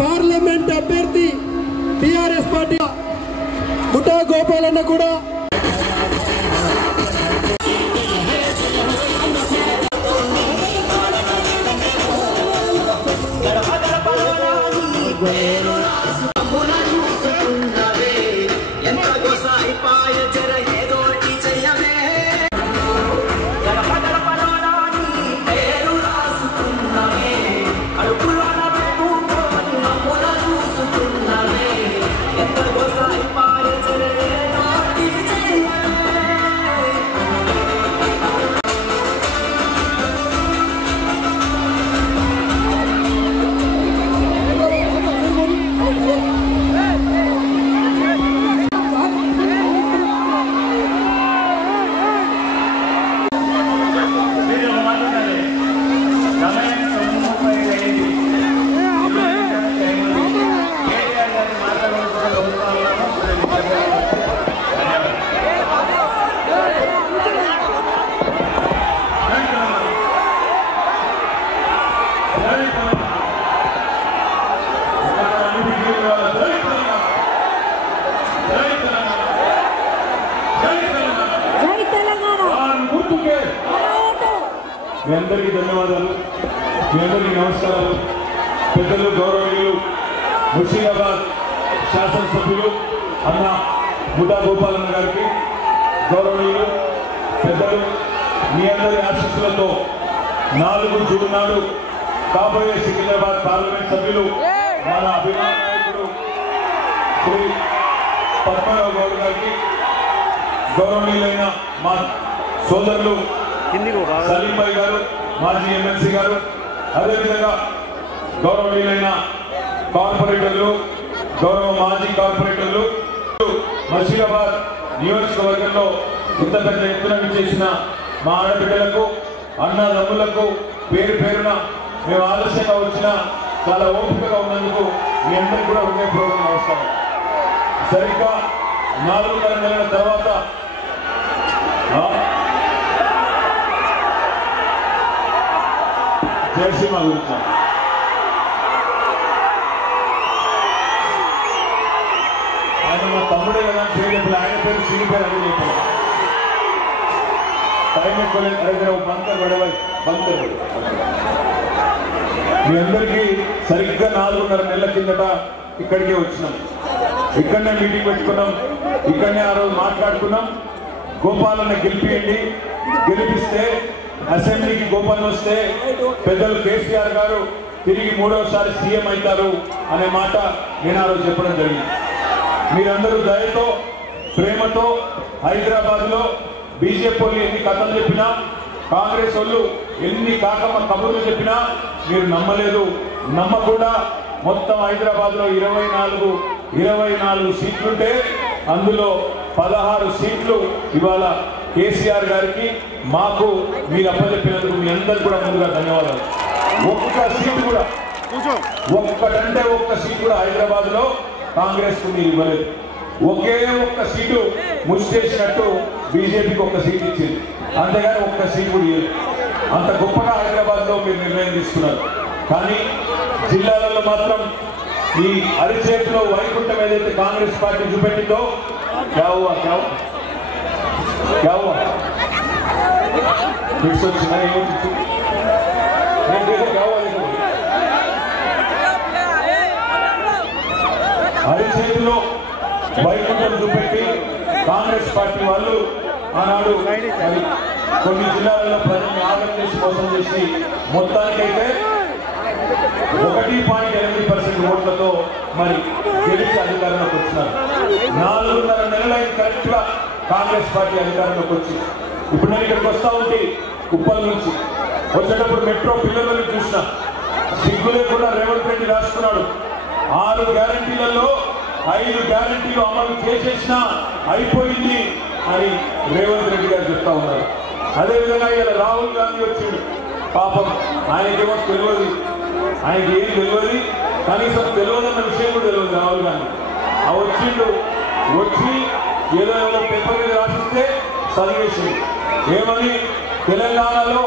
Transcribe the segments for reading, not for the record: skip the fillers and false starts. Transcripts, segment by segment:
Parliament అభ్యర్థి TRS party ముఠా గోపాలన్న కూడా మీ అందరికీ ధన్యవాదాలు, మీ అందరికీ నమస్కారాలు. పెద్దలు గౌరవనీయులు ముర్షిదాబాద్ శాసనసభ్యులు అన్న ముఠా గోపాలన్న గారికి, గౌరవనీయులు పెద్దలు మీ అందరి ఆశీస్సులతో 4 జూన్ నాడు కాబోయే సికింద్రాబాద్ పార్లమెంట్ సభ్యులు మన అభిమాన నాయకుడు శ్రీ పద్మనాభ గౌడ్ గారికి, గౌరవనీయులైన మా సోదరులు సలీం భాయ్ గారు, మాజీ ఎమ్మెల్సీ గారు, అదేవిధంగా గౌరవనీయులైన కార్పొరేటర్లు, గౌరవ మాజీ కార్పొరేటర్లు, ముర్షిదాబాద్ నియోజకవర్గంలో ఇంత పెద్ద ఎత్తున చేసిన మా ఆడబిడ్డలకు, అన్నదమ్ములకు పేరు పేరున మేము ఆలస్యంగా వచ్చిన చాలా ఓపికగా ఉన్నందుకు మీ అందరికీ కూడా హృదయపూర్వక నమస్కారం. సరిగ్గా 4.5 నెలల తర్వాత జయసింహ గురించి ఆయన మా తమ్ముడే కదా పేరు చెప్పాలి, ఆయన పేరు సిరి పేరు అని చెప్పాలి. టైం ఎక్కువ బంకర్ గొడవ బంకర్. మీ అందరికీ సరిగ్గా 4.5 నెలల కిందట ఇక్కడికే వచ్చినాం, ఇక్కడనే మీటింగ్ పెట్టుకున్నాం, ఇక్కడనే ఆ రోజు మాట్లాడుకున్నాం. గోపాలన్న గెలిపియండి, గెలిపిస్తే అసెంబ్లీకి గోపాలన్న వస్తే పెద్దలు కేసీఆర్ గారు తిరిగి 3వసారి సీఎం అవుతారు అనే మాట నేను ఆ రోజు చెప్పడం జరిగింది. మీరందరూ దయతో ప్రేమతో హైదరాబాద్లో బీజేపీ వాళ్ళు ఎన్ని కథలు చెప్పినా, కాంగ్రెస్ వాళ్ళు ఎన్ని కాకమ్మ కబుర్లు చెప్పినా మీరు నమ్మలేదు. నమ్మకుండా మొత్తం హైదరాబాద్లో 24 సీట్లుంటే అందులో 16 సీట్లు ఇవాళ కేసీఆర్ గారికి మాకు మీరు అప్పచెప్పినందుకు మీ అందరికీ కూడా ముందుగా ధన్యవాదాలు. ఒక్క సీటు కూడా, ఒక్కటంటే ఒక్క సీటు కూడా హైదరాబాద్ లో కాంగ్రెస్ కు మీరు ఇవ్వలేదు. ఒకే ఒక్క సీటు ముష్టేసినట్టు బీజేపీకి ఒక్క సీటు ఇచ్చింది, అంతేగాని ఒక్క సీటు కూడా ఇవ్వలేదు. అంత గొప్పగా హైదరాబాద్ లో మీరు నిర్ణయం తీసుకున్నారు. కానీ జిల్లాలలో మాత్రం ఈ అరిచేతిలో వైకుంఠం ఏదైతే కాంగ్రెస్ పార్టీ చూపెట్టిందో అరిచేతిలో వైకుంఠం చూపెట్టి కాంగ్రెస్ పార్టీ వాళ్ళు ఆనాడు కొన్ని జిల్లాలలో ప్రజల్ని ఆగం చేసి మోసం చేసి మొత్తానికైతే 1.8% ఓట్లతో మరి గెలిచి అధికారంలోకి వచ్చినారు. 4.5 నెలలైన కరెక్ట్ గా కాంగ్రెస్ పార్టీ అధికారంలోకి వచ్చి ఇప్పుడు నేను ఇక్కడికి వస్తా ఉంటే ఉప్పల్ నుంచి వచ్చేటప్పుడు మెట్రో పిల్లలను చూసిన సిగ్గు లేకుండా రేవంత్ రెడ్డి రాసుకున్నాడు 6 గ్యారంటీలలో 5 గ్యారంటీలు అమలు చేసేసినా అయిపోయింది అని రేవంత్ రెడ్డి గారు చెప్తా ఉన్నారు. అదేవిధంగా ఇలా రాహుల్ గాంధీ వచ్చిండు, పాపం ఆయనకేమో తెలియదు, ఆయనకి ఏం తెలియదు, కనీసం తెలియదన్న విషయం కూడా తెలియదు రాహుల్ గాంధీ. వచ్చిండు, వచ్చి ఏదో పేపర్ మీద రాసిస్తే చదివేసింది. ఏమని తెలంగాణలో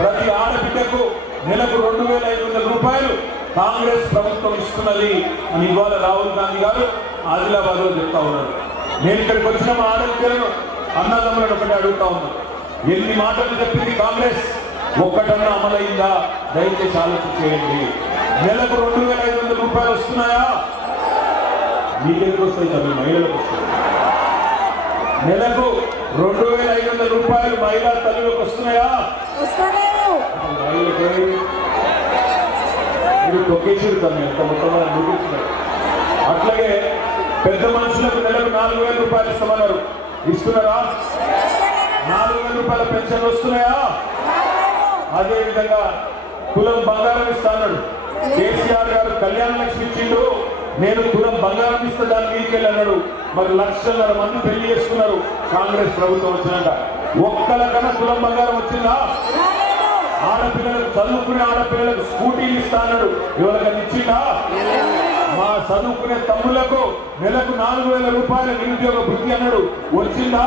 ప్రతి ఆడబిడ్డకు నెలకు 2,500 రూపాయలు కాంగ్రెస్ ప్రభుత్వం ఇస్తున్నది అని ఇవాళ రాహుల్ గాంధీ గారు ఆదిలాబాద్ లో చెప్తా ఉన్నారు. నేను ఇక్కడికి వచ్చిన మా ఆడపిల్లలను అన్నదమ్ములను ఒకటి అడుగుతా ఉన్నాను, ఎన్ని మాటలు చెప్పింది కాంగ్రెస్, ఒక్కటన్నా అమలైందా? దయచేసి ఆలోచన చేయండి. నెలకు 2,500 రూపాయలు వస్తున్నాయా? మీకెందుకు వస్తాయి సార్? మీ మహిళలకు వస్తాయి. నెలకు 2,500 రూపాయలు మహిళా తల్లులకు వస్తున్నాయా? మీరు తొక్కేసారు కదా, ఎంత మొత్తం చూపించినారు. అట్లాగే పెద్ద మనుషులకు నెలకు 4,000 రూపాయలు ఇస్తామన్నారు, ఇస్తున్నారా? 4,000 రూపాయల పెన్షన్ వస్తున్నాయా? అదేవిధంగా కులం బంగారం ఇస్తాడు కేసీఆర్ గారు. కళ్యాణ లక్ష్మి ఇచ్చిండు, నేను కులం బంగారం ఇస్తా దాన్ని మీకెళ్ళి అన్నాడు. మరి 1,00,000 మంది పెళ్లి చేసుకున్నారు కాంగ్రెస్ ప్రభుత్వం వచ్చినాక. ఒక్కలకన్నా కులం బంగారం వచ్చిందా? ఆడపిల్లలకు, చదువుకునే ఆడపిల్లలకు స్కూటీలు ఇస్తా అన్నాడు, ఎవరికన్నా ఇచ్చిందా? మా చదువుకునే తమ్ముళ్లకు నెలకు 4,000 రూపాయల నిరుద్యోగ వృత్తి అన్నాడు, వచ్చిందా?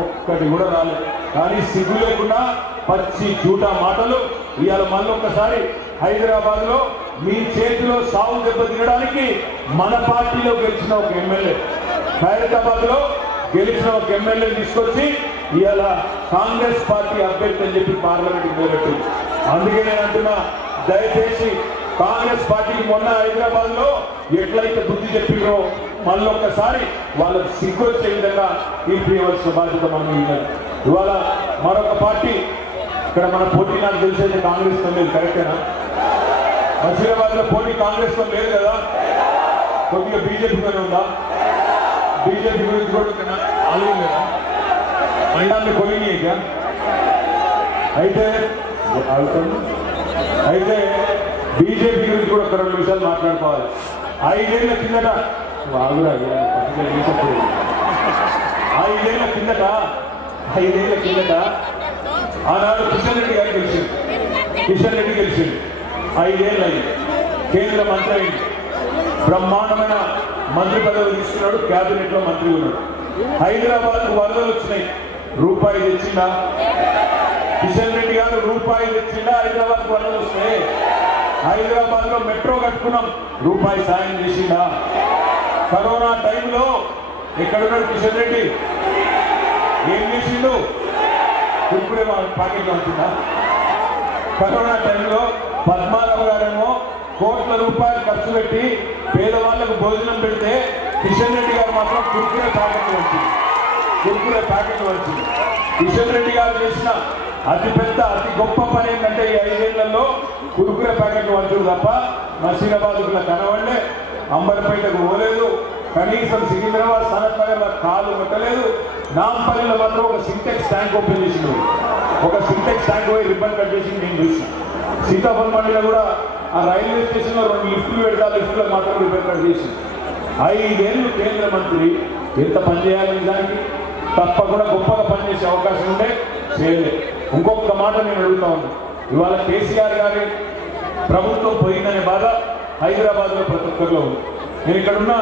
ఒక్కటి కూడా రాలేదు. కానీ సిగ్గు లేకుండా పచ్చి జూటా మాటలు. ఇవాళ మళ్ళొక్కసారి హైదరాబాద్ లో మీ చేతిలో సాగు దెబ్బ తినడానికి మన పార్టీలో గెలిచిన ఒక ఎమ్మెల్యే, ఖైరతాబాద్ లో గెలిచిన ఒక ఎమ్మెల్యే తీసుకొచ్చి ఇవాళ కాంగ్రెస్ పార్టీ అభ్యర్థి అని చెప్పి పార్లమెంట్ పోగొట్టింది. అందుకే నేను అంటున్నా, దయచేసి కాంగ్రెస్ పార్టీకి మొన్న హైదరాబాద్ లో ఎట్లయితే బుద్ధి చెప్పిండ్రో మళ్ళొక్కసారి వాళ్ళకు సిగ్గు వచ్చే విధంగా తీర్పు ఇవ్వాల్సిన బాధ్యత మనం ఉన్నది. ఇవాళ మరొక పార్టీ ఇక్కడ మన పోటీ నాకు తెలిసేది కాంగ్రెస్ తో లేదు, కరెక్టేనా? హైదరాబాద్ లో పోటీ కాంగ్రెస్ తో లేదు కదా, కొద్దిగా బీజేపీతోనే ఉందా? బీజేపీ గురించి కూడా ఆలోచన లేదా? మండాన్ని కొలినియా? అయితే బీజేపీ గురించి కూడా ఒక 2 నిమిషాలు మాట్లాడుకోవాలి. 5 ఏళ్ల కిందట 5 ఏళ్ల కిందట ఆనాడు కిషన్ రెడ్డి గారు గెలిచింది. కిషన్ రెడ్డి గెలిచింది, 5 ఏళ్ళు అయింది, కేంద్ర మంత్రి అయింది, బ్రహ్మాండమైన మంత్రి పదవి తీసుకున్నాడు, క్యాబినెట్ లో మంత్రి ఉన్నాడు. హైదరాబాద్ కు వరదలు వచ్చినాయి, రూపాయి తెచ్చిందా? కిషన్ రెడ్డి గారు రూపాయి తెచ్చిందా? హైదరాబాద్ కు వరదలు వస్తాయి. హైదరాబాద్ లో మెట్రో కట్టుకున్నాం, రూపాయి సాయం చేసిందా? కరోనా టైంలో ఎక్కడున్నాడు కిషన్ రెడ్డి? ఏం చేసిండు? కుర్కురే ప్యాకెట్లు అంటుందా? కరోనా టైంలో పద్మారావు గారేమో కోట్ల రూపాయలు ఖర్చు పెట్టి పేదవాళ్లకు భోజనం పెడితే కిషన్ రెడ్డి గారు మాత్రం కుర్కురే ప్యాకెట్లు వచ్చింది. కిషన్ రెడ్డి గారు చేసిన అతి గొప్ప పని ఏంటంటే ఈ 5 ఏళ్లలో కుర్కురే ప్యాకెట్లు వంచుడు తప్ప నర్సింగాబాద్కు కనవండే, అంబర్పేటకు పోలేదు, కనీసం సికింద్రాబాద్ సనత్ నగర్ కాలు పెట్టలేదు. నాంపల్లిలో మాత్రం ఒక సింటెక్స్ ట్యాంక్ ఓపెన్ చేసింది, ఒక సింటెక్స్ ట్యాంక్ పోయి రిబ్బన్ కట్ చేసి నేను చూసిన. సీతాఫల్ మండిలో కూడా ఆ రైల్వే స్టేషన్ లో 2 లిఫ్టులు పెడతా, లిఫ్టులకు మాత్రం రిబ్బన్ కట్ చేసింది. 5 ఏళ్ళు కేంద్ర మంత్రి ఎంత పని చేయాలి దానికి? తప్పకుండా గొప్పగా పనిచేసే అవకాశం ఉంటే చేయలేదు. ఇంకొక మాట నేను అడుగుతా ఉన్నాను, ఇవాళ కేసీఆర్ గారి ప్రభుత్వం పోయిందనే బాధ హైదరాబాద్ లో ప్రతి ఒక్కరిలో ఉంది. నేను ఇక్కడున్న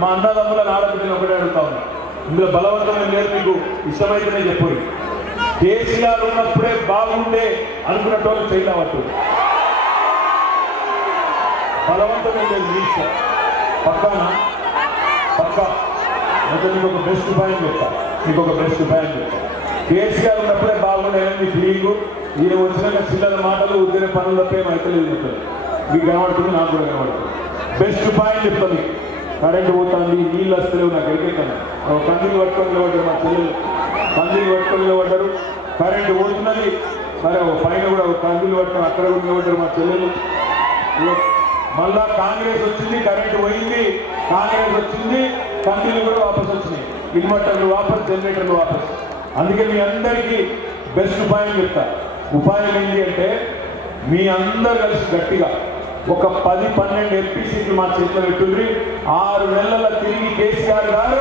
మా అన్నదమ్ముల ఆడపిల్లలు ఒకటే అడుగుతా ఉన్నా, ఇందులో బలవంతమైన లేదు, మీకు ఇష్టమైతేనే చెప్పండి. కేసీఆర్ ఉన్నప్పుడే బాగుండే అనుకున్నట్టు చేయలేవట్టు, బలవంతమైన లేదు, మీ ఇష్టం. పక్కానా? పక్కా. అంటే మీకు ఒక బెస్ట్ పాయింట్ చెప్తా, కేసీఆర్ ఉన్నప్పుడే బాగుండేదని మీ ఫీలింగు. ఈయన వచ్చినాక చిల్లర మాటలు, ఉద్యోగ పనులు తప్ప ఏమైతే లేదు చెప్తారు. మీకు కనబడుతుంది, నాకు కూడా కనబడుతుంది. బెస్ట్ పాయింట్ చెప్తాను, కరెంట్ పోతుంది, నీళ్ళు వస్తలేవు, నాకు ఎక్కడికైనా కందిలు పట్టుకొని నిలబడ్డారు మా చెల్లెలు, కందిలు పట్టుకొని నిలబడ్డారు, కరెంట్ పోతున్నది, సరే పైన కూడా కందిలు పట్టుకొని అక్కడ కూడా నిలబడ్డారు మా చెల్లెలు. మళ్ళా కాంగ్రెస్ వచ్చింది, కరెంటు పోయింది, కాంగ్రెస్ వచ్చింది, కంపెనీలు కూడా వాపస్ వచ్చినాయి, ఇన్వర్టర్లు వాపస్, జనరేటర్లు వాపస్. అందుకే మీ అందరికీ బెస్ట్ ఉపాయం చెప్తా. ఉపాయం ఏంటి అంటే, మీ అందరు కలిసి గట్టిగా ఒక 10-12 ఎంపీ సీట్లు మా చేతిలో పెట్టుండ్రి. 6 నెలల తిరిగి కేసీఆర్ గారు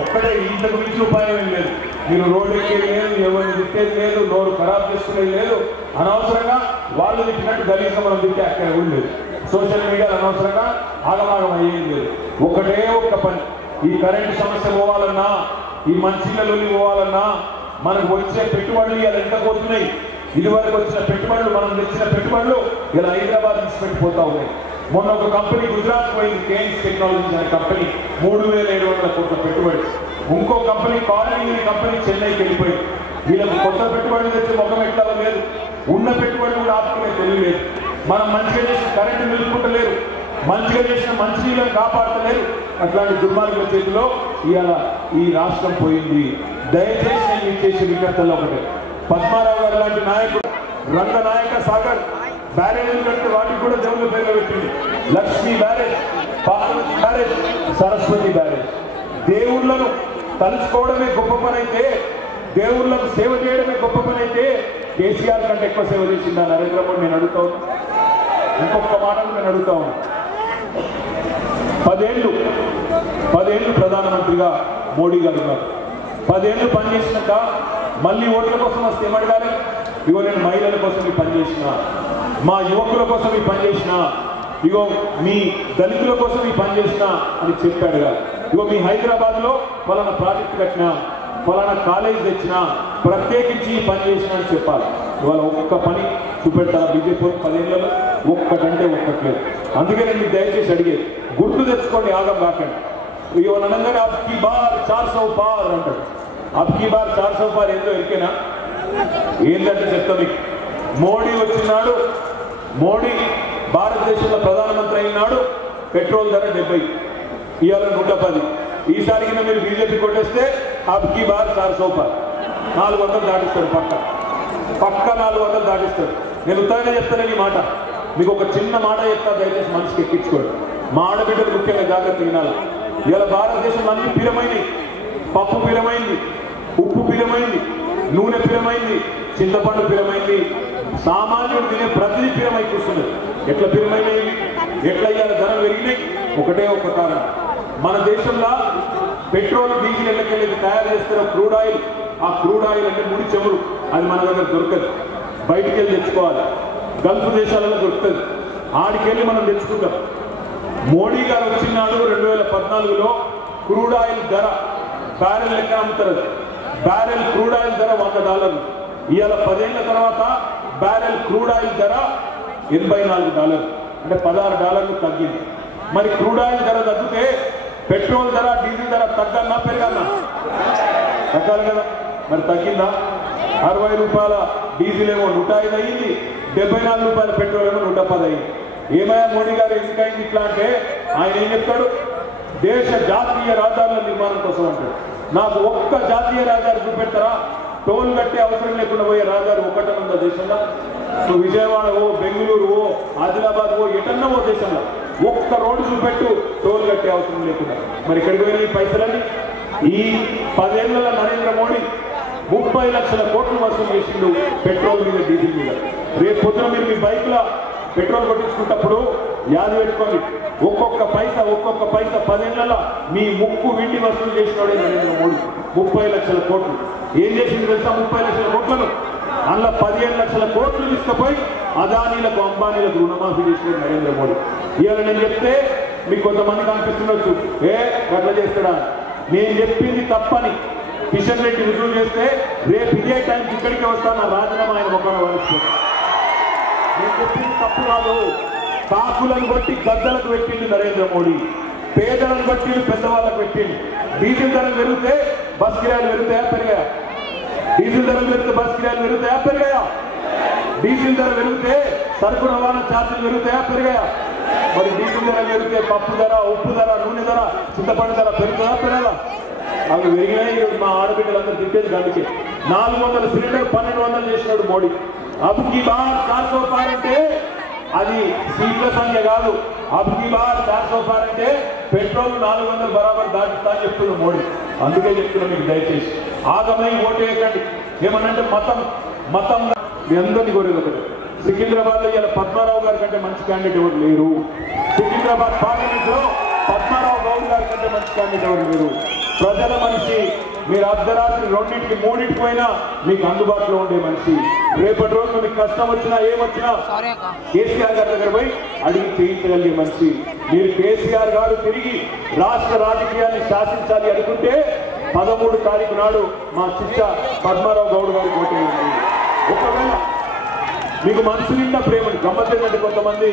ఒక్కడే, ఇంతకు మించి ఉపాయం ఏం లేదు. మీరు రోడ్డు ఎక్కేది లేదు, ఎవరిని తిట్టేది లేదు, నోరు ఖరాబ్ చేసుకునేది లేదు, అనవసరంగా వాళ్ళు తిట్టినట్టు గలీజంగా మనం తిట్టే అక్కడ కూడా లేదు, సోషల్ మీడియాలో అనవసరంగా ఆగమాగం అయ్యేది లేదు. ఒకటే ఒక్క పని, ఈ కరెంటు సమస్య పోవాలన్నా, ఈ మంచిళ్ళలోకి పోవాలన్నా, మనకు వచ్చే పెట్టుబడులు ఇవాళ ఎంత పోతున్నాయి, ఇదివరకు వచ్చిన పెట్టుబడులు, మనం తెచ్చిన పెట్టుబడులు ఇలా హైదరాబాద్ నుంచి పెట్టిపోతా ఉన్నాయి. మొన్న ఒక కంపెనీ గుజరాత్ పోయింది, కేన్స్ టెక్నాలజీస్ అనే కంపెనీ, 3,700 కోట్ల పెట్టుబడి. ఇంకో కంపెనీ కాలనీ కంపెనీ చెన్నైకి వెళ్ళిపోయింది. వీళ్ళకి కొత్త పెట్టుబడులు తెచ్చి ముఖం ఎట్లా లేదు, ఉన్న పెట్టుబడులు కూడా ఆపుకునే తెలియలేదు. మనం మంచిగా చేసిన కరెంటు నిలుపుకుంటలేరు, మంచిగా చేసిన మంచినీళ్ళని కాపాడతలేరు. అట్లాంటి దుర్మార్గుల చేతిలో ఇవాళ ఈ రాష్ట్రం పోయింది. దయచేసి నేను చేసే విజ్ఞప్తుల్లో ఒకటే, పద్మారావు గారు లాంటి నాయకుడు రంగనాయక సాగర్ బ్యారేజీలు కడితే వాటికి కూడా దేవుళ్ళ పేర్లు పెట్టింది. Lakshmi barrage, Parvati barrage, Saraswati barrage. దేవుళ్లను తలుచుకోవడమే గొప్ప పని అయితే, దేవుళ్లకు సేవ చేయడమే గొప్ప పని అయితే కేసీఆర్ కంటే ఎక్కువ సేవ చేసిందా నరేంద్ర మోడీ? నేను అడుగుతా ఉన్నా. ఇంకొక మాటలు నేను అడుగుతా ఉన్నా. 10 ఏళ్ళు ప్రధానమంత్రిగా మోడీ గారు ఉన్నారు. 10 ఏళ్ళు పనిచేసినాక మళ్ళీ ఓట్ల కోసం వస్తే ఏమడగాలి? ఇగో నేను మహిళల కోసం ఈ పనిచేసిన, మా యువకుల కోసం ఈ పనిచేసిన, ఇగో మీ దళితుల కోసం ఈ పనిచేసిన అని చెప్పాడు కదా. ఇగో మీ హైదరాబాద్లో ఫలానా ప్రాజెక్టు కట్టినా, ఫలానా కాలేజ్ తెచ్చినా, ప్రత్యేకించి ఈ పని చేసిన అని చెప్పాలి. ఇవాళ ఒక్క పని చూపెడతారా బీజేపీ 10 ఏళ్లలో? ఒక్కటంటే ఒక్కట్లేదు. అందుకే నేను మీకు దయచేసి అడిగేది, గుర్తు తెచ్చుకోండి, ఆగం కాకండి. ఇవాళ అనగానే అబ్కి బార్ 400 పార్ అంటాడు. అబ్కి బార్ 400 పార్ ఏందో ఎరికేనా? ఏంటంటే చెప్తా మీకు. మోడీ వచ్చినాడు, మోడీ భారతదేశంలో ప్రధానమంత్రి అయినాడు, పెట్రోల్ ధర 70, ఇవాళ 110. ఈసారికి మీరు బీజేపీ కొట్టేస్తే అబ్కి బార్ 400 పార్, 400 దాటిస్తాడు. పక్క 400 దాటిస్తాడు. నేను ఉత్తరంగా చెప్తాను ఈ మాట. మీకు ఒక చిన్న మాట చెప్తా, దయచేసి మనసుకి ఎక్కించుకోండి. మా ఆడబిడ్డలు ముఖ్యంగా జాగ్రత్త వినాలి. ఇలా భారతదేశంలో అన్ని పిరమైంది. పప్పు పిరమైంది, ఉప్పు పిరమైంది, నూనె పిరమైంది, చింతపండు పిరమైంది, సామాన్యుడు తినే ప్రతిదీ పిరమై కూర్చున్నది. ఎట్లా పిరమైనవి, ఎట్లా ఇవాళ ధరలు పెరిగినాయి? ఒకటే ఒక కారణం, మన దేశంలో పెట్రోల్ డీజిల్ ఎల్లకెళ్ళి తయారు చేస్తున్న క్రూడ్ ఆయిల్. ఆ క్రూడ్ ఆయిల్ అంటే ముడి చెమురు, అది మన దగ్గర దొరకదు, బయటికి వెళ్ళి తెచ్చుకోవాలి. గల్ఫ్ దేశాలలో దొరుకుతుంది, ఆడికెళ్ళి మనం తెచ్చుకుంటాం. మోడీ గారు వచ్చినాడు 2014లో క్రూడ్ ఆయిల్ ధర బ్యారెల్ లెక్క అమ్ముతారు. బ్యారెల్ క్రూడ్ ఆయిల్ ధర $100. ఇవాళ 10 ఏళ్ల తర్వాత బ్యారెల్ క్రూడ్ ఆయిల్ ధర $84, అంటే $16 తగ్గింది. మరి క్రూడ్ ఆయిల్ ధర తగ్గితే పెట్రోల్ ధర, డీజిల్ ధర తగ్గన్నా పెరగన్నా? తగ్గాలి కదా. మరి తగ్గిందా? 60 రూపాయల డీజిల్ ఏమో 105 అయ్యింది, 74 రూపాయల పెట్రోల్ ఏమో 110 అయ్యింది. ఏమయ్యా మోడీ గారు ఎందుకైంది ఇట్లా అంటే, ఆయన ఏం చెప్తాడు? దేశ జాతీయ రహదారుల నిర్మాణం కోసం అంటాడు. నాకు ఒక్క జాతీయ రహదారి చూపెడతారా? టోల్ కట్టే అవసరం లేకుండా పోయే రహదారి ఒక్కటనే ఉందా దేశంలో? నువ్వు విజయవాడ ఓ, బెంగళూరు ఓ, ఆదిలాబాద్ ఓ, ఎటన్నా ఓ దేశంలో ఒక్క రోడ్డు చూపెట్టు టోల్ కట్టే అవసరం లేకుండా. మరి ఇక్కడికి పోయిన పైసలన్నీ ఈ 10 ఏళ్లలో నరేంద్ర మోడీ 30 లక్షల కోట్లు వసూలు చేసిండు పెట్రోల్ మీద, డీజిల్ మీద. రేపు పొద్దున మీరు మీ బైక్లో పెట్రోల్ కొట్టించుకున్నప్పుడు యాద పెట్టుకోండి, ఒక్కొక్క పైసా 10 ఏళ్లలో మీ ముక్కు విండి వసూలు చేసినాడే నరేంద్ర మోడీ. 30 లక్షల కోట్లు. ఏం చేసింది తెలుసా? 30 లక్షల కోట్లను అందులో 15 లక్షల కోట్లు తీసుకుపోయి అదానీలకు, అంబానీలకు రుణమాఫీ చేసినాడు నరేంద్ర మోడీ. ఇవాళ నేను చెప్తే మీకు కొంతమందికి అనిపిస్తుండొచ్చు, అట్లా చేస్తాడా? నేను చెప్పింది తప్పని కిషన్ రెడ్డి రుజువు చేస్తే రేపు ఇదే టైంకి ఇక్కడికి వస్తాను, రాజీనామా ఆయన ముఖంలో వహిస్తాను. నేను చెప్పింది తప్పు కాదు. కాకులను బట్టి గద్దలకు పెట్టింది నరేంద్ర మోడీ, పేదలను బట్టి పెద్దవాళ్ళకు పెట్టింది. డీజిల్ ధరలు పెరిగితే బస్ కిరాయిలు పెరుగుతాయా పెరిగాయా? డీజిల్ ధరలు పెరిగితే బస్ కిరాయిలు పెరుగుతాయా పెరిగాయా? డీజిల్ ధర పెరిగితే సరుకు రవాణా ఛార్జీలు పెరుగుతాయా పెరిగాయా? మరి డీజిల్ ధర పెరిగితే పప్పు ధర, ఉప్పు ధర, నూనె ధర, చింతపండు ధర పెరుగుతుందా పెరగదా? అవి పెరిగినాయి. మా ఆడబిడ్డలందరూ తిట్టేది అందుకే 400 సిలిండర్ 1200 చేసినాడు మోడీ. అబ్కి బార్ 400 పార్ అంటే అది సీట్ల సంఖ్య కాదు. అబ్కి బార్ 400 పార్ అంటే పెట్రోల్ 400 బరాబర్ దాటిస్తా అని చెప్తున్నాడు మోడీ. అందుకే చెప్తున్నా మీకు, దయచేసి ఆగమై ఓటేయకండి. ఏమన్నంటే మతం మీ అందరినీ కోరేది ఒకటి, సికింద్రాబాద్ లో ఇలా పద్మారావు గారి కంటే మంచి క్యాండిడేట్ ఎవరు లేరు. సికింద్రాబాద్ పార్లమెంట్ లో పద్మారావు గౌడ్ గారి కంటే మంచి క్యాండిడేట్ ఎవరు లేరు. ప్రజల మనిషి, మీరు అర్ధరాత్రి 2ంటికి 3ంటికి పోయినా మీకు అందుబాటులో ఉండే మనిషి. రేపటి రోజు మీకు కష్టం వచ్చినా ఏమొచ్చినా కేసీఆర్ గారి దగ్గర పోయి అడిగి చేయించగలిగే మనిషి. మీరు కేసీఆర్ గారు తిరిగి రాష్ట్ర రాజకీయాన్ని శాసించాలి అనుకుంటే 13 తారీఖు నాడు మా చిచ్చ పద్మారావు గౌడ్ గారికి ఓటేయండి. ఒకవేళ మీకు మనసు నిండా ప్రేమ. గమ్మత్ ఏంటంటే కొంతమంది